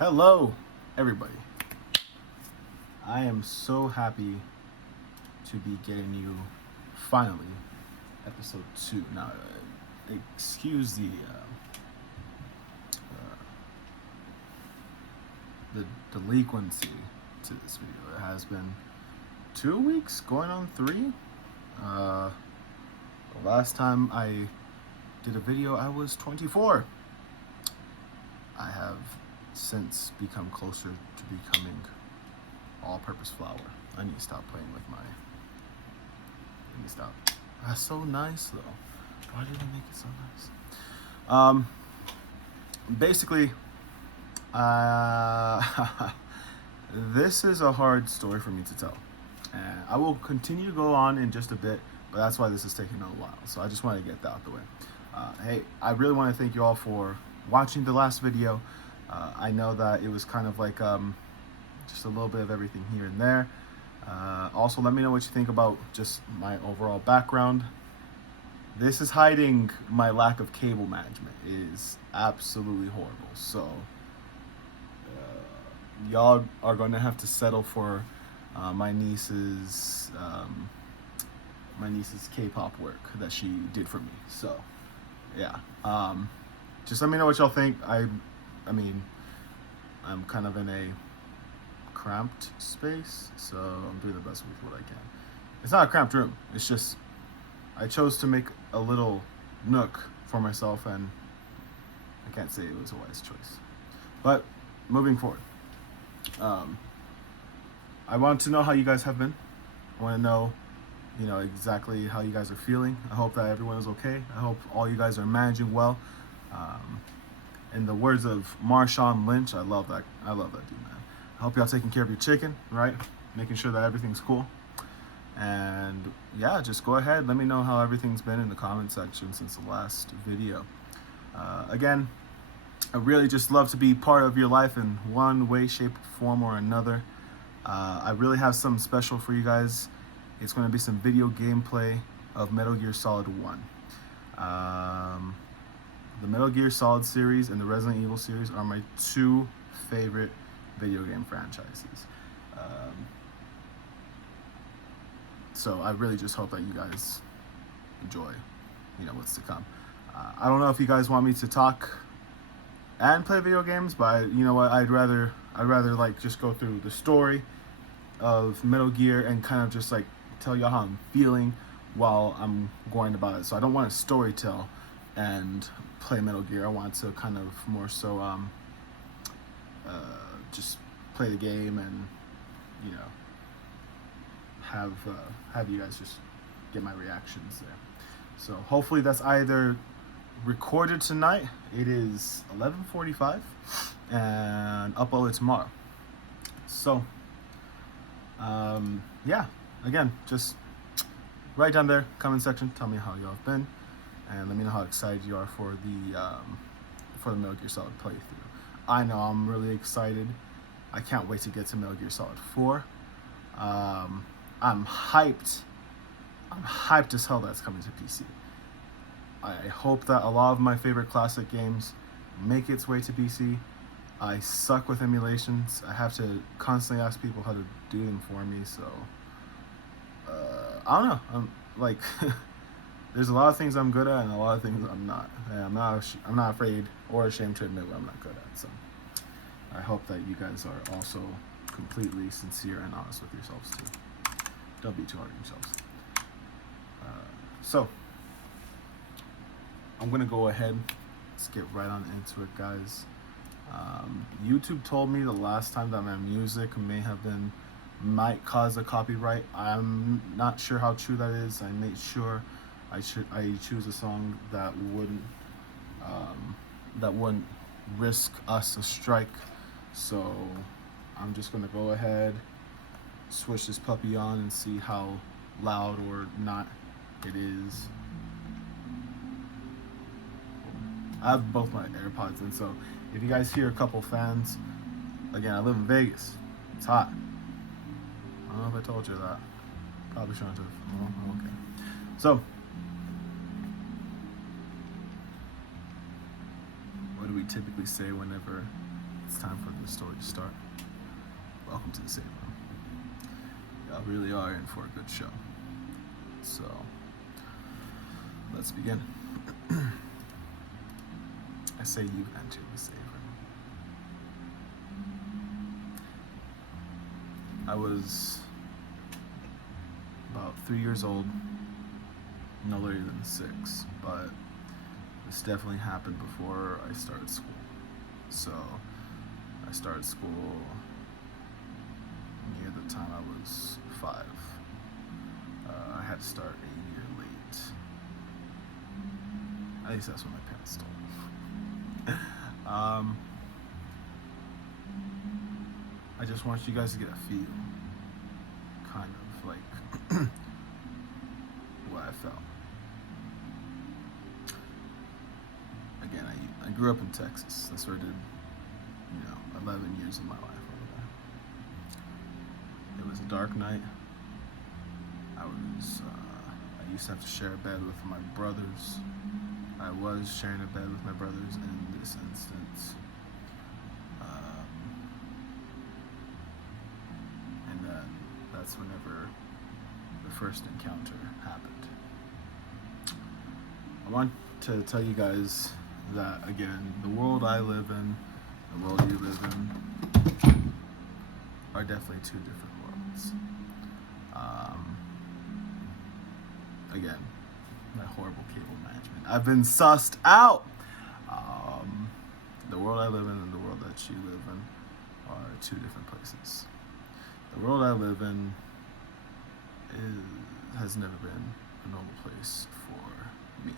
Hello, everybody. I am so happy to be getting you finally episode 2. Now, excuse the delinquency to this video. It has been 2 weeks, going on 3. The last time I did a video, I was 24. I have since become closer to becoming all-purpose flour. I need to stop playing with my. I need to stop. That's so nice though. Why did I make it so nice? Basically, this is a hard story for me to tell, and I will continue to go on in just a bit. But that's why this is taking a while. So I just want to get that out the way. Hey, I really want to thank you all for watching the last video. I know that it was kind of like just a little bit of everything here and there. Also, let me know what you think about just my overall background. This is hiding my lack of cable management. It is absolutely horrible. So y'all are going to have to settle for my niece's K-pop work that she did for me. So yeah, just let me know what y'all think. I mean, I'm kind of in a cramped space, so I'm doing the best with what I can. It's not a cramped room. It's just I chose to make a little nook for myself, and I can't say it was a wise choice. But moving forward, I want to know how you guys have been. I want to know, exactly how you guys are feeling. I hope that everyone is okay. I hope all you guys are managing well. In the words of Marshawn Lynch, I love that dude, man. I hope y'all taking care of your chicken, right? Making sure that everything's cool. And yeah, just go ahead. Let me know how everything's been in the comment section since the last video. Again, I really just love to be part of your life in one way, shape, form, or another. I really have something special for you guys. It's going to be some video gameplay of Metal Gear Solid 1. The Metal Gear Solid series and the Resident Evil series are my 2 favorite video game franchises. So I really just hope that you guys enjoy, what's to come. I don't know if you guys want me to talk and play video games, but you know what? I'd rather like just go through the story of Metal Gear and kind of just like tell y'all how I'm feeling while I'm going about it. So I don't want to story tell and play Metal Gear. I want to kind of more so just play the game and have you guys just get my reactions there. So hopefully that's either recorded tonight. It is 11:45 and uploaded tomorrow. So yeah, again, just write down there, comment section, tell me how y'all have been, and let me know how excited you are for the Metal Gear Solid playthrough. I know I'm really excited. I can't wait to get to Metal Gear Solid 4. I'm hyped. I'm hyped as hell that's coming to PC. I hope that a lot of my favorite classic games make its way to PC. I suck with emulations. I have to constantly ask people how to do them for me, so I don't know. I'm like there's a lot of things I'm good at and a lot of things I'm not. And I'm not afraid or ashamed to admit what I'm not good at. So I hope that you guys are also completely sincere and honest with yourselves too. Don't be too hard on yourselves. So I'm gonna go ahead. Let's get right on into it, guys. YouTube told me the last time that my music might cause a copyright. I'm not sure how true that is. I made sure I choose a song that wouldn't risk us a strike. So I'm just gonna go ahead, switch this puppy on, and see how loud or not it is. I have both my AirPods in, so if you guys hear a couple fans, again, I live in Vegas. It's hot. I don't know if I told you that. Probably shouldn't have. Oh, okay. So, what do we typically say whenever it's time for the story to start. Welcome to the same room. Y'all really are in for a good show. So, let's begin. I say you've entered the same room. I was about 3 years old, no later than 6, but this definitely happened before I started school. So I started school near the time I was 5. I had to start a year late. At least that's what my parents told me. I just want you guys to get a feel, kind of like what I felt. Again, I grew up in Texas. That's where I did, 11 years of my life over there. It was a dark night. I used to have to share a bed with my brothers. I was sharing a bed with my brothers in this instance. And that's whenever the first encounter happened. I want to tell you guys that, again, the world I live in, the world you live in, are definitely two different worlds. Again, that horrible cable management. I've been sussed out. The world I live in and the world that you live in are two different places. The world I live in has never been a normal place for me.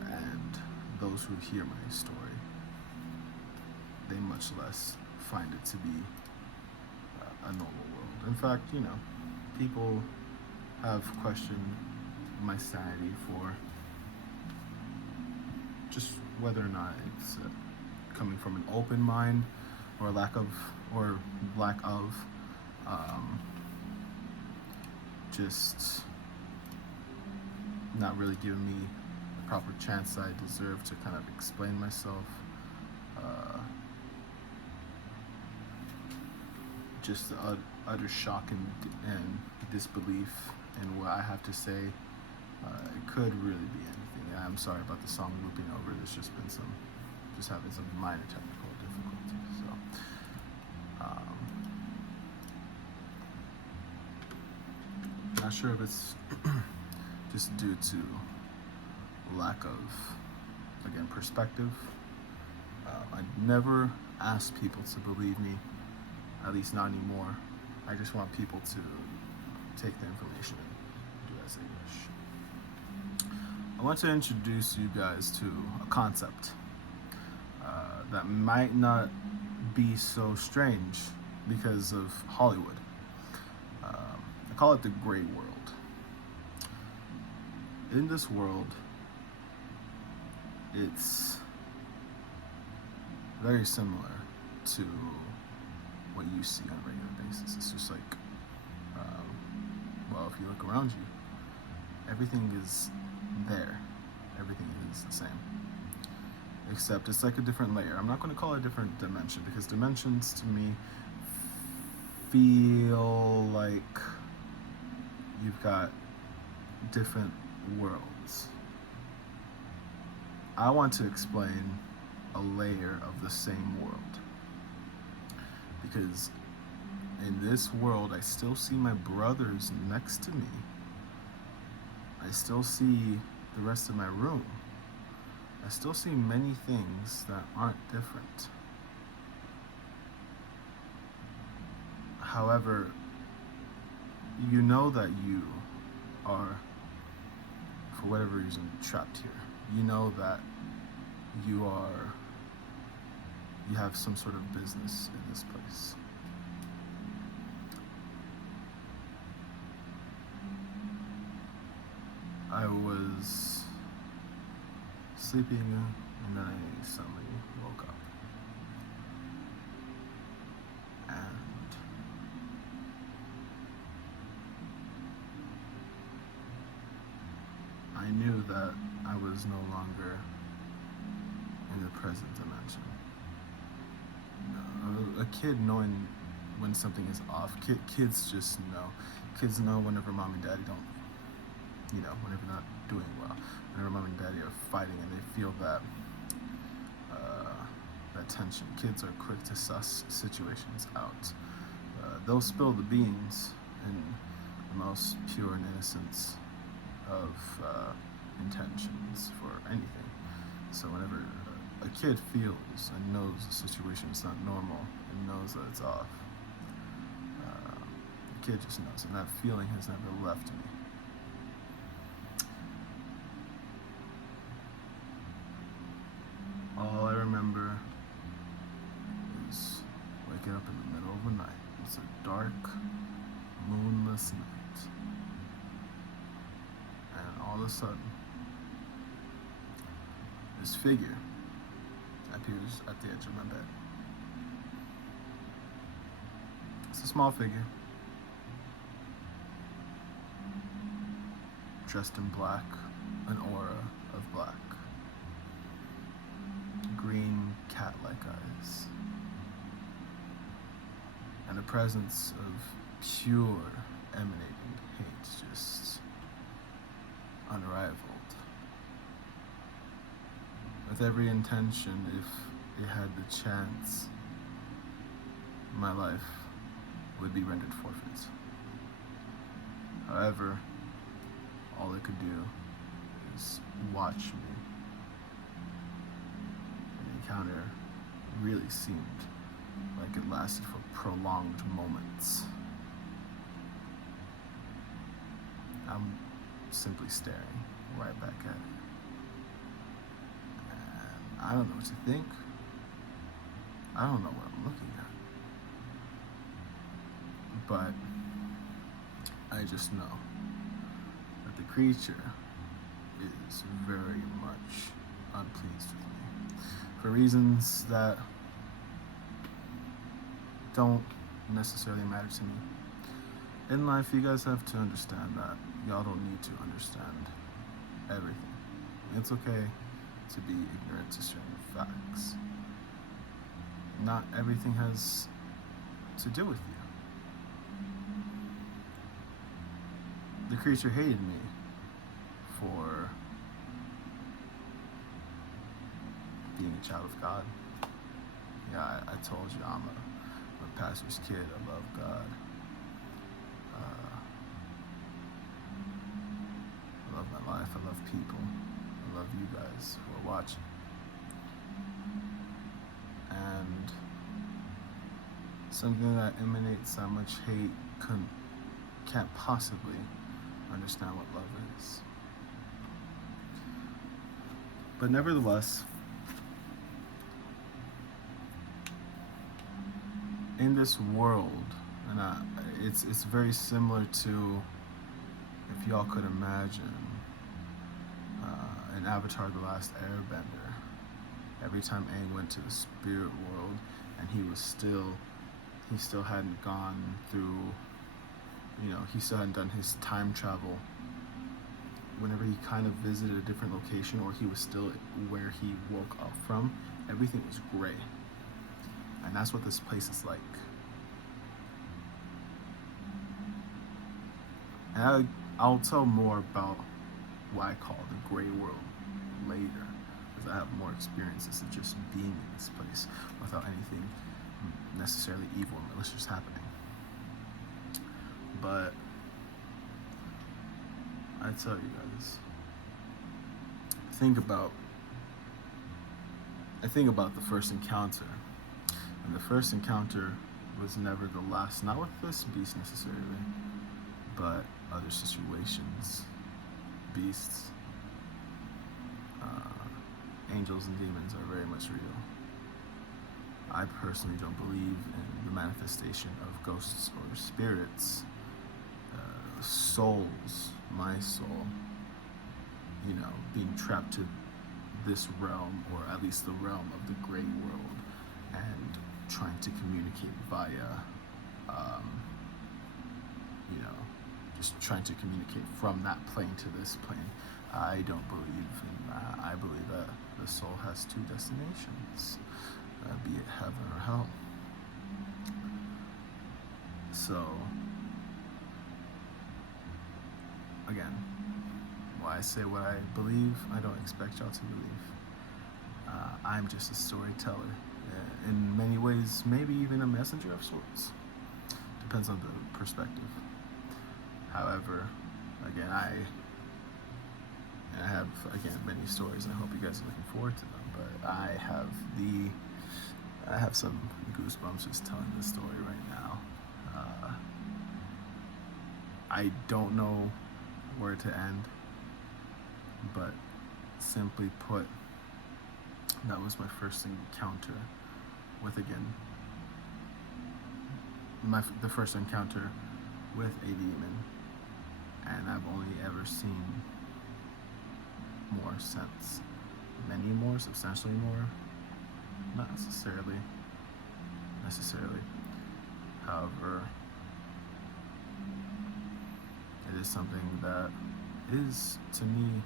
And those who hear my story, they much less find it to be a normal world. In fact, people have questioned my sanity for just whether or not it's coming from an open mind or lack of just not really giving me the proper chance I deserve to kind of explain myself. Just the utter shock and disbelief in what I have to say. It could really be anything. And I'm sorry about the song looping over. There's just been having some minor technical difficulties. So, not sure if it's just due to lack of, again, perspective. I never ask people to believe me, at least not anymore. I just want people to take the information and do as they wish. I want to introduce you guys to a concept that might not be so strange because of Hollywood. I call it the gray world. In this world, it's very similar to what you see on a regular basis. It's just like, if you look around you, everything is there. Everything is the same. Except it's like a different layer. I'm not going to call it a different dimension because dimensions to me feel like you've got different worlds. I want to explain a layer of the same world. Because in this world, I still see my brothers next to me. I still see the rest of my room. I still see many things that aren't different. However, you know that you are, for whatever reason, trapped here. You know that you have some sort of business in this place. I was sleeping and then I suddenly woke up. And I knew that I was no longer in the present dimension. a kid knowing when something is off. Kids just know. Kids know whenever mom and daddy don't, whenever they're not doing well. Whenever mom and daddy are fighting and they feel that tension. Kids are quick to suss situations out. They'll spill the beans in the most pure and innocence of intentions for anything. So whenever a kid feels and knows the situation is not normal and knows that it's off, the kid just knows, and that feeling has never left me. All I remember is waking up in the middle of the night. It's a dark, moonless night. And all of a sudden, this figure appears at the edge of my bed. It's a small figure, dressed in black, an aura of black, green cat-like eyes, and a presence of pure emanating hate, just unrivaled. With every intention, if it had the chance, my life would be rendered forfeit. However, all it could do is watch me. The encounter really seemed like it lasted for prolonged moments. I'm simply staring right back at it. And I don't know what to think. I don't know what I'm looking at. But I just know that the creature is very much unpleased with me for reasons that don't necessarily matter to me. In life, you guys have to understand that y'all don't need to understand everything. It's okay to be ignorant to certain facts. Not everything has to do with you. The creature hated me for being a child of God. Yeah, I told you I'm a pastor's kid. I love God. I love my life. I love people. I love you guys who are watching. And something that emanates that much hate can't possibly understand what love is. But nevertheless, in this world, and it's very similar to, if y'all could imagine, in Avatar: The Last Airbender. Every time Aang went to the spirit world, and he still hadn't gone through, he still hadn't done his time travel. Whenever he kind of visited a different location, or he was still where he woke up from, everything was gray. And that's what this place is like. And I'll tell more about what I call the gray world later, because I have more experiences of just being in this place without anything necessarily evil and malicious happening. But I tell you guys, I think about the first encounter. And the first encounter was never the last, not with this beast necessarily, but other situations, beasts, angels and demons are very much real. I personally don't believe in the manifestation of ghosts or spirits, souls, my soul, being trapped to this realm, or at least the realm of the gray world, and trying to communicate via, just trying to communicate from that plane to this plane. I don't believe in that. I believe that the soul has two destinations, be it heaven or hell. So, again, why I say what I believe, I don't expect y'all to believe. I'm just a storyteller. In many ways, maybe even a messenger of sorts. Depends on the perspective. However, again, I have many stories, and I hope you guys are looking forward to them. But I have some goosebumps just telling this story right now. I don't know where to end, but simply put, that was my first encounter with, again, the first encounter with a demon, and I've only ever seen more since. Many more, substantially more, not necessarily. However, it is something that is, to me,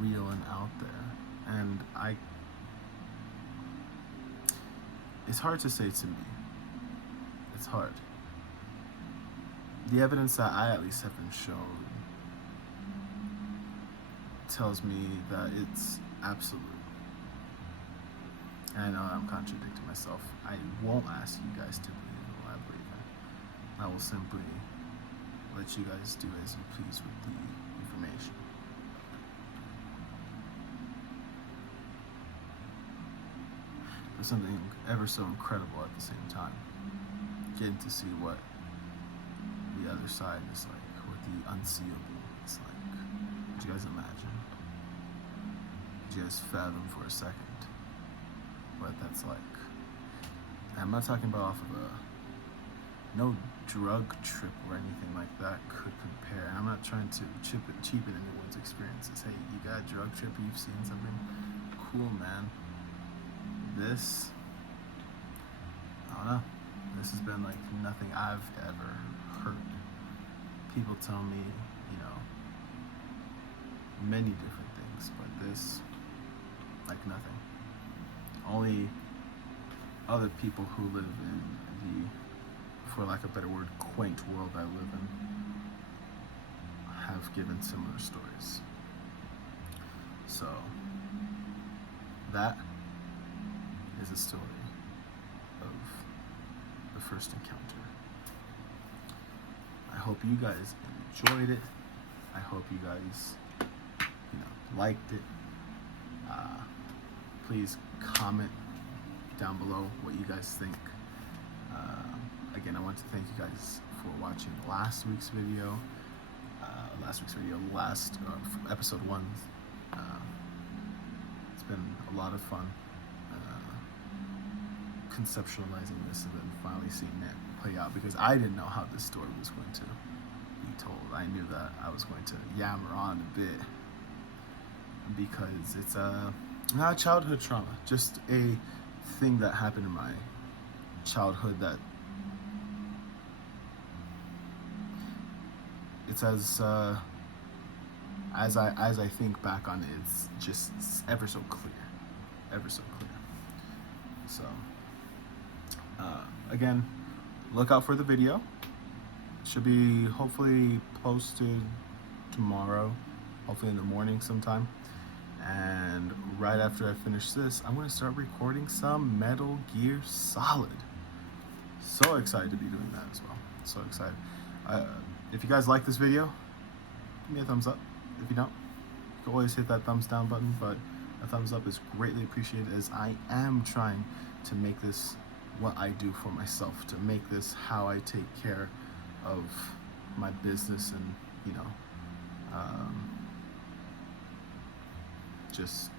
real and out there. And it's hard to say to me. It's hard. The evidence that I at least have been shown tells me that it's absolute. And I know I'm contradicting myself. I won't ask you guys to believe in what I believe in. I will simply let you guys do as you please with the information. But something ever so incredible at the same time. Getting to see what the other side is like, what the unseeable is like. Could you guys imagine? Could you guys fathom for a second what that's like? And I'm not talking about off of no drug trip or anything like that could compare. And I'm not trying to cheapen anyone's experiences. Hey, you got a drug trip, you've seen something cool, man. This, I don't know. This has been like nothing I've ever heard. People tell me, many different things, but this, like nothing. Only other people who live in the, for lack of a better word, quaint world I live in have given similar stories. So, that is a story of the first encounter. I hope you guys enjoyed it. I hope you guys, liked it. Please comment down below what you guys think. Again, I want to thank you guys for watching last episode 1. It's been a lot of fun conceptualizing this and then finally seeing it play out, because I didn't know how this story was going to be told. I knew that I was going to yammer on a bit because it's not a childhood trauma, just a thing that happened in my childhood that it's as I think back on it, it's just ever so clear. So again, look out for the video. Should be hopefully posted tomorrow, hopefully in the morning sometime. And right after I finish this, I'm going to start recording some Metal Gear Solid. So excited to be doing that as well. So excited. If you guys like this video, give me a thumbs up. If you don't, you can always hit that thumbs down button, but a thumbs up is greatly appreciated, as I am trying to make this what I do for myself, to make this how I take care of my business and, just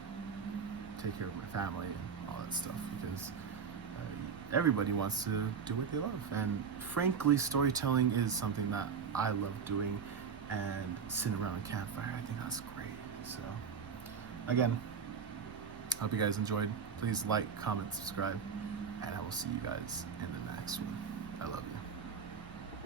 take care of my family and all that stuff, because everybody wants to do what they love. And frankly, storytelling is something that I love doing, and sitting around a campfire, I think that's great. So again, hope you guys enjoyed. Please like, comment, subscribe, and I will see you guys in the next one. I love you.